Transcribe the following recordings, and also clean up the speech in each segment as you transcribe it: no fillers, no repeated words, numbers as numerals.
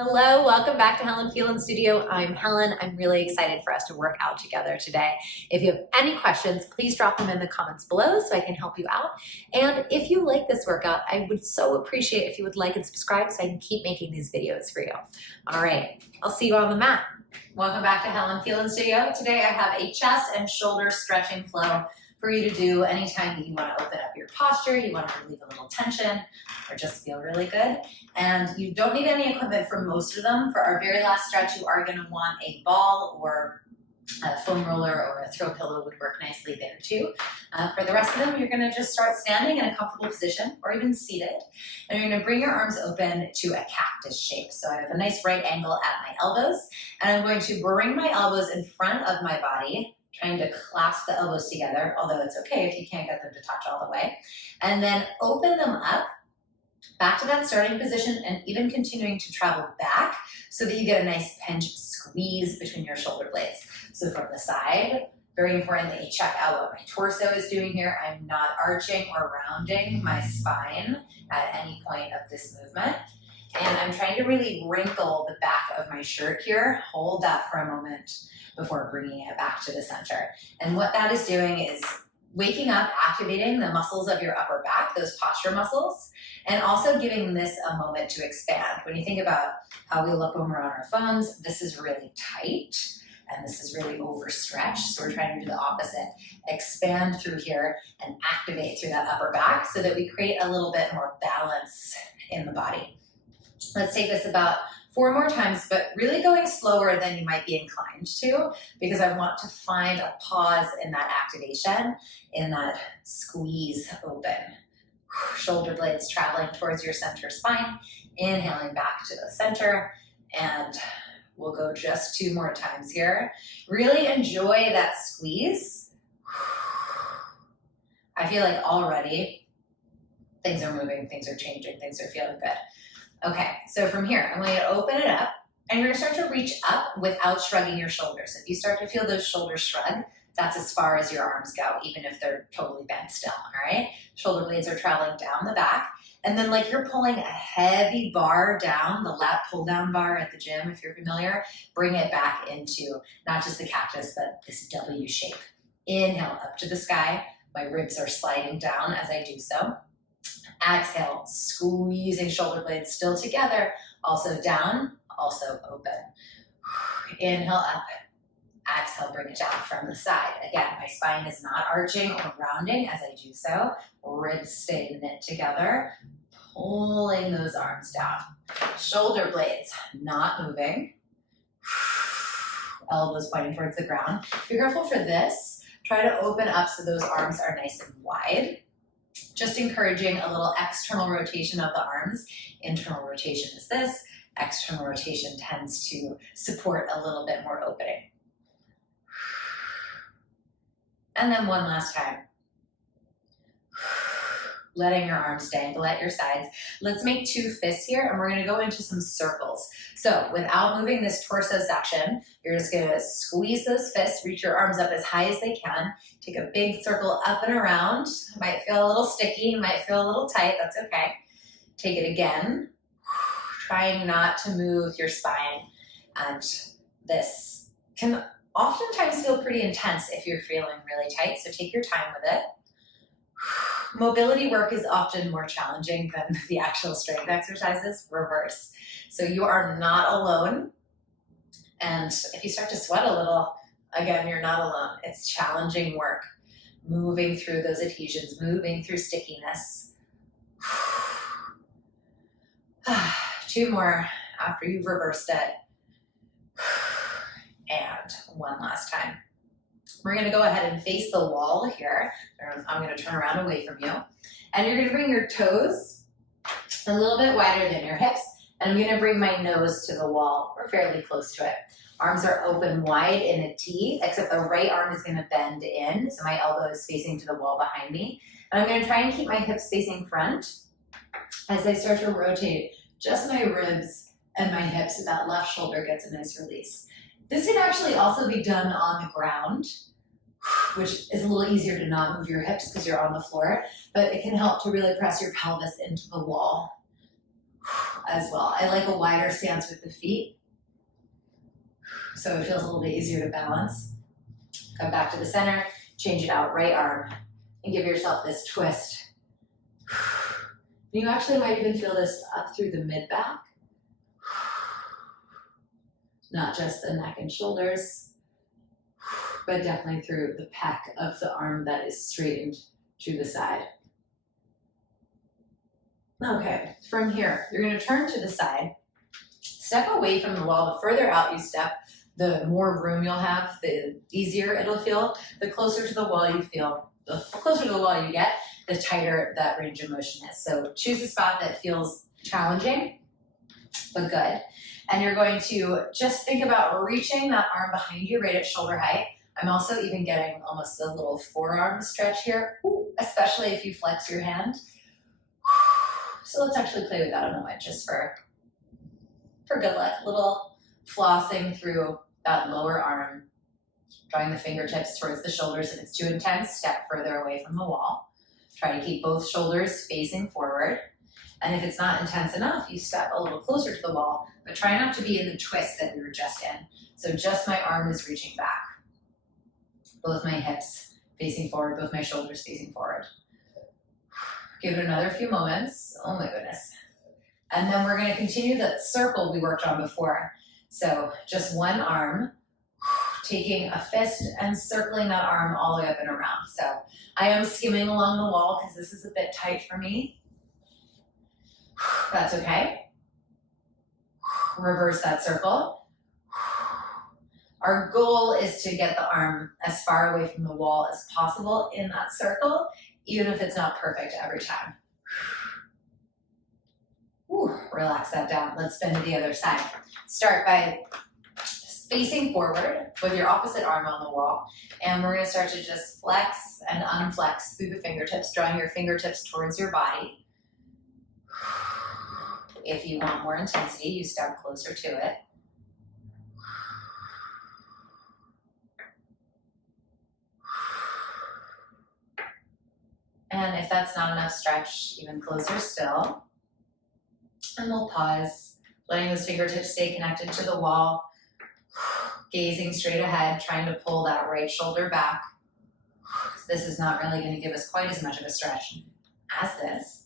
Hello, welcome back to Helen Phelan Studio. I'm Helen. I'm really excited for us to work out together today. If you have any questions, please drop them in the comments below so I can help you out. And if you like this workout, I would so appreciate if you would like and subscribe so I can keep making these videos for you. All right, I'll see you on the mat. Welcome back to Helen Phelan Studio. Today I have a chest and shoulder stretching flow for you to do anytime that you want to open up your posture, you want to relieve a little tension, or just feel really good. And you don't need any equipment for most of them. For our very last stretch, you are going to want a ball or a foam roller or a throw pillow would work nicely there too. For the rest of them, you're going to just start standing in a comfortable position or even seated. And you're going to bring your arms open to a cactus shape. So I have a nice right angle at my elbows, and I'm going to bring my elbows in front of my body, trying to clasp the elbows together, although it's okay if you can't get them to touch all the way. And then open them up back to that starting position and even continuing to travel back so that you get a nice pinch squeeze between your shoulder blades. So from the side, very important that you check out what my torso is doing here. I'm not arching or rounding my spine at any point of this movement. And I'm trying to really wrinkle the back of my shirt here. Hold that for a moment before bringing it back to the center. And what that is doing is waking up, activating the muscles of your upper back, those posture muscles, and also giving this a moment to expand. When you think about how we look when we're on our phones, this is really tight and this is really overstretched. So we're trying to do the opposite. Expand through here and activate through that upper back so that we create a little bit more balance in the body. Let's take this about 4 more times, but really going slower than you might be inclined to, because I want to find a pause in that activation, in that squeeze open. Shoulder blades traveling towards your center spine, inhaling back to the center, and we'll go just 2 more times here. Really enjoy that squeeze. I feel like already things are moving, things are changing, things are feeling good. Okay, so from here, I'm going to open it up, and you're going to start to reach up without shrugging your shoulders. If you start to feel those shoulders shrug, that's as far as your arms go, even if they're totally bent still, all right? Shoulder blades are traveling down the back, and then like you're pulling a heavy bar down, the lat pull down bar at the gym, if you're familiar, bring it back into not just the cactus, but this W shape. Inhale up to the sky. My ribs are sliding down as I do so. Exhale, squeezing shoulder blades still together, also down, also open. Inhale up, exhale, bring it down from the side. Again, my spine is not arching or rounding as I do so. Ribs stay knit together, pulling those arms down. Shoulder blades not moving. Elbows pointing towards the ground. Be careful for this. Try to open up so those arms are nice and wide. Just encouraging a little external rotation of the arms. Internal rotation is this. External rotation tends to support a little bit more opening. And then one last time. Letting your arms dangle at your sides. Let's make 2 fists here, and we're going to go into some circles. So without moving this torso section, you're just going to squeeze those fists, reach your arms up as high as they can, take a big circle up and around. It might feel a little sticky, might feel a little tight, that's okay. Take it again, trying not to move your spine. And this can oftentimes feel pretty intense if you're feeling really tight, so take your time with it. Mobility work is often more challenging than the actual strength exercises, reverse. So you are not alone. And if you start to sweat a little, again, you're not alone. It's challenging work. Moving through those adhesions, moving through stickiness. 2 more after you've reversed it. And one last time. We're going to go ahead and face the wall here. I'm going to turn around away from you. And you're going to bring your toes a little bit wider than your hips. And I'm going to bring my nose to the wall. We're fairly close to it. Arms are open wide in a T, except the right arm is going to bend in. So my elbow is facing to the wall behind me. And I'm going to try and keep my hips facing front as I start to rotate just my ribs and my hips so that left shoulder gets a nice release. This can actually also be done on the ground, which is a little easier to not move your hips because you're on the floor, but it can help to really press your pelvis into the wall. as well. I like a wider stance with the feet, so it feels a little bit easier to balance. Come back to the center, change it out, right arm, and give yourself this twist. You actually might even feel this up through the mid-back, not just the neck and shoulders, but definitely through the pec of the arm that is straightened to the side. Okay, from here, you're going to turn to the side, step away from the wall. The further out you step, the more room you'll have, the easier it'll feel. The closer to the wall you feel, the closer to the wall you get, the tighter that range of motion is. So choose a spot that feels challenging, but good. And you're going to just think about reaching that arm behind you right at shoulder height. I'm also even getting almost a little forearm stretch here, especially if you flex your hand. So let's actually play with that a moment just for good luck. Little flossing through that lower arm, drawing the fingertips towards the shoulders. If it's too intense, step further away from the wall. Try to keep both shoulders facing forward. And if it's not intense enough, you step a little closer to the wall, but try not to be in the twist that we were just in. So just my arm is reaching back. Both my hips facing forward, both my shoulders facing forward. Give it another few moments. Oh my goodness. And then we're going to continue that circle we worked on before. So just one arm, taking a fist and circling that arm all the way up and around. So I am skimming along the wall because this is a bit tight for me. That's okay. Reverse that circle. Our goal is to get the arm as far away from the wall as possible in that circle, even if it's not perfect every time. Relax that down. Let's spin to the other side. Start by facing forward with your opposite arm on the wall. And we're going to start to just flex and unflex through the fingertips, drawing your fingertips towards your body. If you want more intensity, you step closer to it. And if that's not enough stretch, even closer still. And we'll pause, letting those fingertips stay connected to the wall, gazing straight ahead, trying to pull that right shoulder back. This is not really going to give us quite as much of a stretch as this.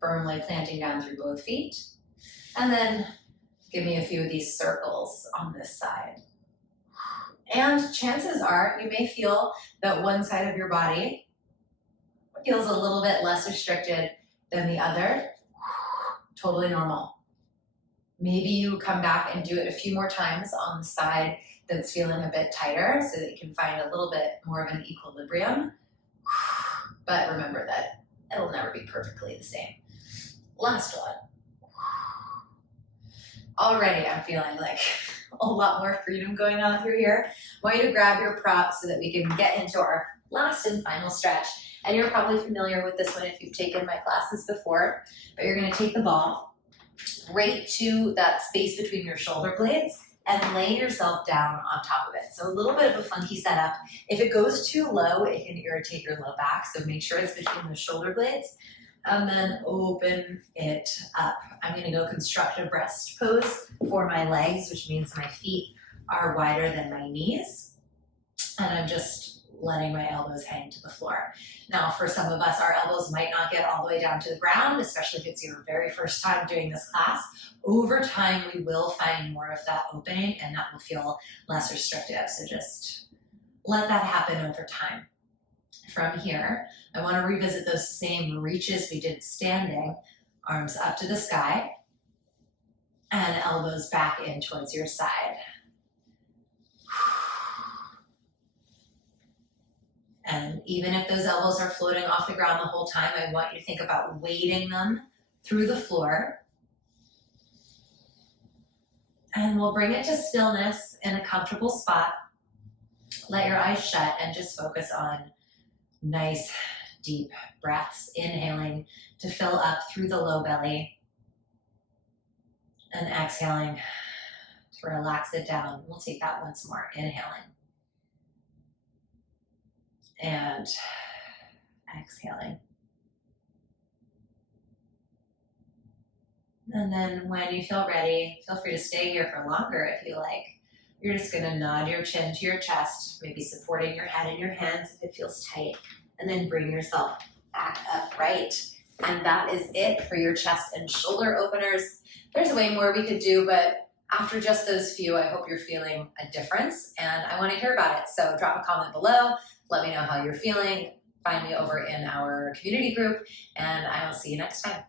Firmly planting down through both feet. And then give me a few of these circles on this side. And chances are you may feel that one side of your body feels a little bit less restricted than the other. Totally normal. Maybe you come back and do it a few more times on the side that's feeling a bit tighter so that you can find a little bit more of an equilibrium. But remember that it'll never be perfectly the same. Last one. Already I'm feeling like a lot more freedom going on through here. I want you to grab your props so that we can get into our last and final stretch. And you're probably familiar with this one if you've taken my classes before, but you're going to take the ball right to that space between your shoulder blades and lay yourself down on top of it. So a little bit of a funky setup. If it goes too low, it can irritate your low back. So make sure it's between the shoulder blades and then open it up. I'm going to go constructive rest pose for my legs, which means my feet are wider than my knees. And I'm just letting my elbows hang to the floor. Now, for some of us, our elbows might not get all the way down to the ground, especially if it's your very first time doing this class. Over time, we will find more of that opening and that will feel less restrictive. So just let that happen over time. From here, I want to revisit those same reaches we did standing, arms up to the sky and elbows back in towards your side. And even if those elbows are floating off the ground the whole time, I want you to think about weighting them through the floor. And we'll bring it to stillness in a comfortable spot. Let your eyes shut and just focus on nice, deep breaths. Inhaling to fill up through the low belly. And exhaling to relax it down. We'll take that once more. Inhaling. And exhaling. And then when you feel ready, feel free to stay here for longer if you like. You're just gonna nod your chin to your chest, maybe supporting your head in your hands if it feels tight, and then bring yourself back upright. And that is it for your chest and shoulder openers. There's way more we could do, but after just those few, I hope you're feeling a difference, and I wanna hear about it. So drop a comment below, let me know how you're feeling. Find me over in our community group, and I will see you next time.